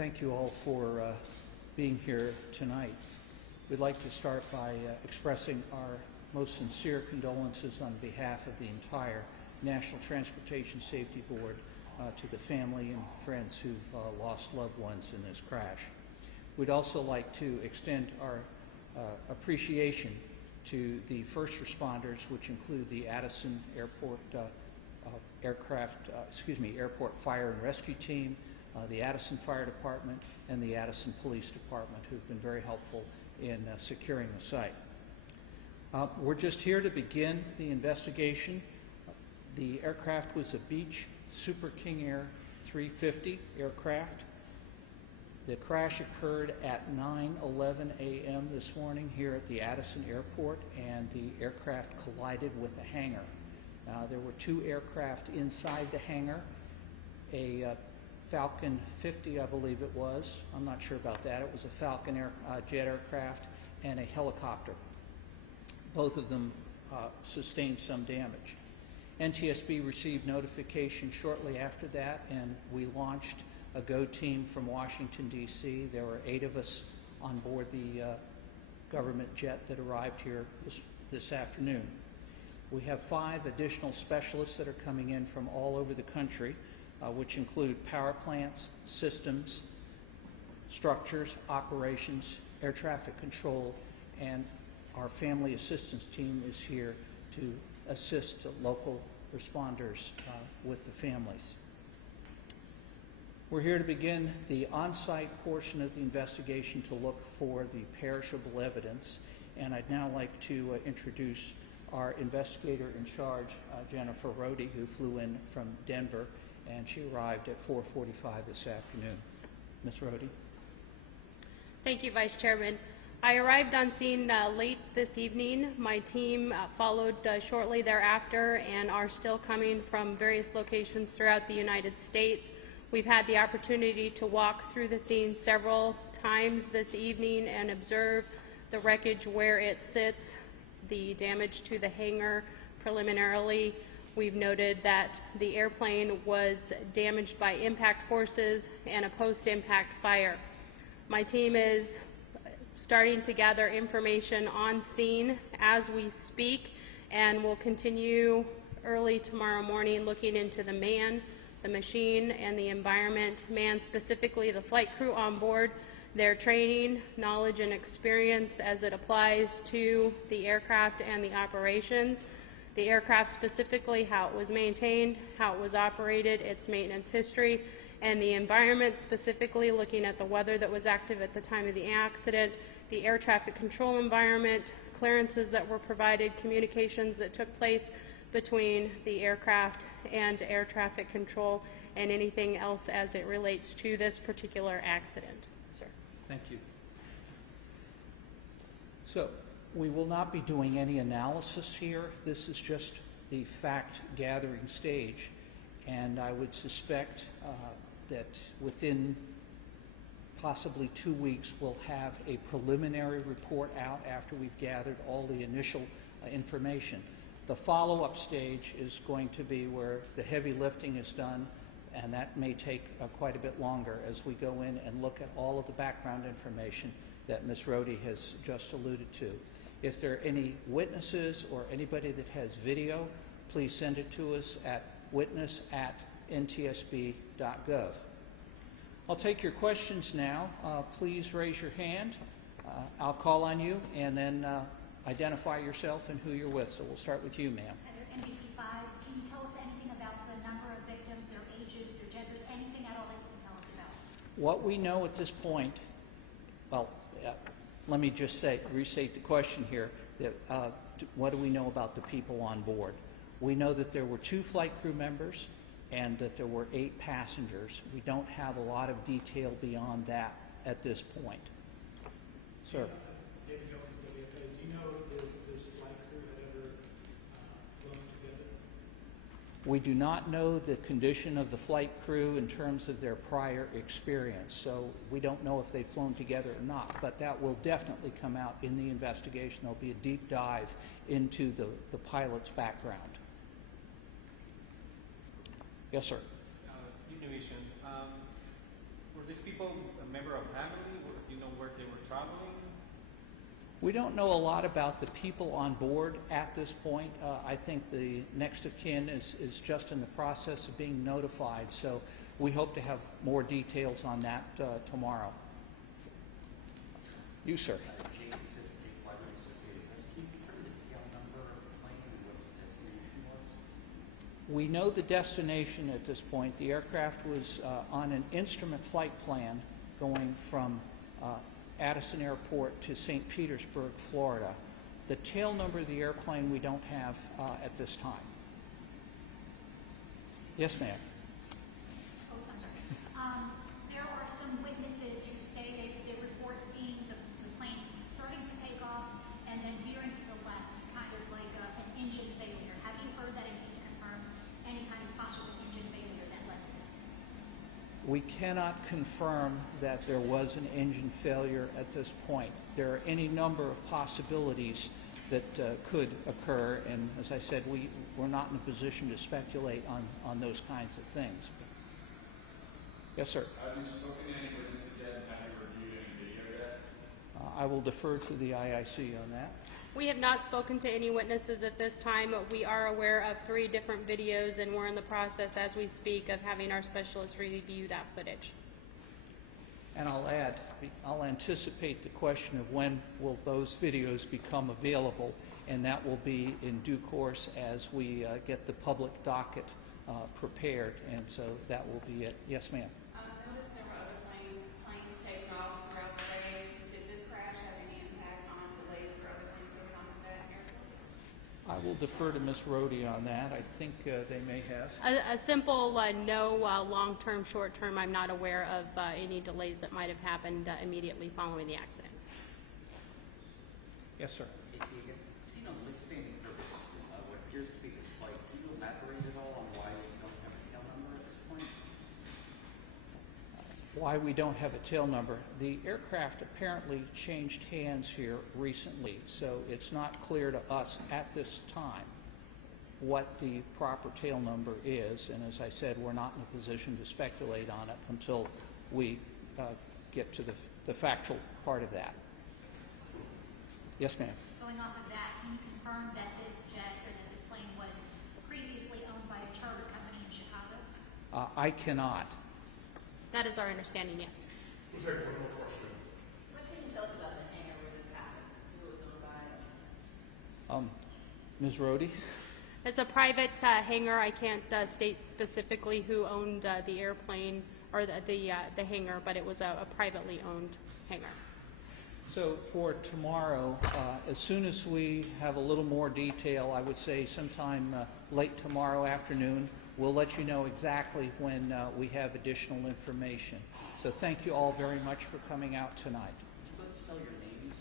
thank you all for being here tonight. We'd like to start by expressing our most sincere condolences on behalf of the entire National Transportation Safety Board to the family and friends who've lost loved ones in this crash. We'd also like to extend our appreciation to the first responders, which include the Addison Airport Airport Fire and Rescue Team, the Addison Fire Department, and the Addison Police Department, who've been very helpful in securing the site. We're just here to begin the investigation. The aircraft was a Beech Super King Air 350 aircraft. The crash occurred at 9:11 a.m. this morning here at the Addison Airport, and the aircraft collided with a hangar. There were two aircraft inside the hangar, a Falcon 50, I believe it was. I'm not sure about that. It was a Falcon jet aircraft and a helicopter. Both of them sustained some damage. NTSB received notification shortly after that, and we launched a GO team from Washington, D.C. There were 8 of us on board the government jet that arrived here this afternoon. We have 5 additional specialists that are coming in from all over the country, which include power plants, systems, structures, operations, air traffic control, and our family assistance team is here to assist local responders with the families. We're here to begin the on-site portion of the investigation to look for the perishable evidence, and I'd now like to introduce our investigator in charge, Jennifer Rohde, who flew in from Denver, and she arrived at 4:45 this afternoon. Ms. Rohde. Thank you, Vice Chairman. I arrived on scene late this evening. My team followed shortly thereafter and are still coming from various locations throughout the United States. We've had the opportunity to walk through the scene several times this evening and observe the wreckage where it sits, the damage to the hangar. Preliminarily, we've noted that the airplane was damaged by impact forces and a post-impact fire. My team is starting to gather information on scene as we speak, and will continue early tomorrow morning looking into the man, the machine, and the environment. Man, specifically the flight crew on board, their training, knowledge, and experience as it applies to the aircraft and the operations. The aircraft specifically, how it was maintained, how it was operated, its maintenance history, and the environment specifically looking at the weather that was active at the time of the accident, the air traffic control environment, clearances that were provided, communications that took place between the aircraft and air traffic control, and anything else as it relates to this particular accident. Sir. Thank you. So, we will not be doing any analysis here. This is just the fact-gathering stage, and I would suspect that within possibly 2 weeks we'll have a preliminary report out after we've gathered all the initial information. The follow-up stage is going to be where the heavy lifting is done, and that may take quite a bit longer as we go in and look at all of the background information that Ms. Rohde has just alluded to. If there are any witnesses or anybody that has video, please send it to us at witness@ntsb.gov. I'll take your questions now. Please raise your hand. I'll call on you, and then identify yourself and who you're with. So we'll start with you, ma'am. NBC5, can you tell us anything about the number of victims, their ages, their genders, anything at all that you can tell us about? What we know at this point, well, let me just restate the question here. That, what do we know about the people on board? We know that there were 2 flight crew members and that there were 8 passengers. We don't have a lot of detail beyond that at this point. Sir. Do you know if this flight crew had ever flown together? We do not know the condition of the flight crew in terms of their prior experience, so we don't know if they've flown together or not, but that will definitely come out in the investigation. There'll be a deep dive into the pilot's background. Yes, sir. Evening, Mission. Were these people a member of family? Do you know where they were traveling? We don't know a lot about the people on board at this point. I think the next of kin is just in the process of being notified, so we hope to have more details on that tomorrow. You, sir. Jane said the flight was okay. Can you confirm the tail number of the plane and what the destination was? We know the destination at this point. The aircraft was on an instrument flight plan going from Addison Airport to St. Petersburg, Florida. The tail number of the airplane we don't have at this time. Yes, ma'am. Oh, I'm sorry. There are some witnesses who say they report seeing the plane starting to take off and then veering to the left, kind of like an engine failure. Have you heard that, and can you confirm any kind of possible engine failure that led to this? We cannot confirm that there was an engine failure at this point. There are any number of possibilities that could occur, and as I said, we're not in a position to speculate on those kinds of things. Yes, sir. Have you spoken to any witnesses yet? Have you reviewed any video yet? I will defer to the IIC on that. We have not spoken to any witnesses at this time. We are aware of 3 different videos, and we're in the process, as we speak, of having our specialists review that footage. And I'll add, I'll anticipate the question of when will those videos become available, and that will be in due course as we get the public docket prepared, and so that will be it. Yes, ma'am. Noticed there were other planes taking off throughout the day. Did this crash have any impact on delays for other planes taking off at that airport? I will defer to Ms. Rohde on that. I think they may have. A simple no, long-term, short-term. I'm not aware of any delays that might have happened immediately following the accident. Yes, sir. If you see no listing for this, what appears to be this flight, can you elaborate at all on why you don't have a tail number at this point? Why we don't have a tail number. The aircraft apparently changed hands here recently, so it's not clear to us at this time what the proper tail number is, and as I said, we're not in a position to speculate on it until we get to the factual part of that. Yes, ma'am. Going off of that, can you confirm that this jet or that this plane was previously owned by a charter company in Chicago? I cannot. That is our understanding, yes. We'll take one more question. What can you tell us about the hangar where this happened? Who it was owned by? Ms. Rohde? It's a private hangar. I can't state specifically who owned the airplane or the hangar, but it was a privately owned hangar. So for tomorrow, as soon as we have a little more detail, I would say sometime late tomorrow afternoon, we'll let you know exactly when we have additional information. So thank you all very much for coming out tonight. Could you spell your name?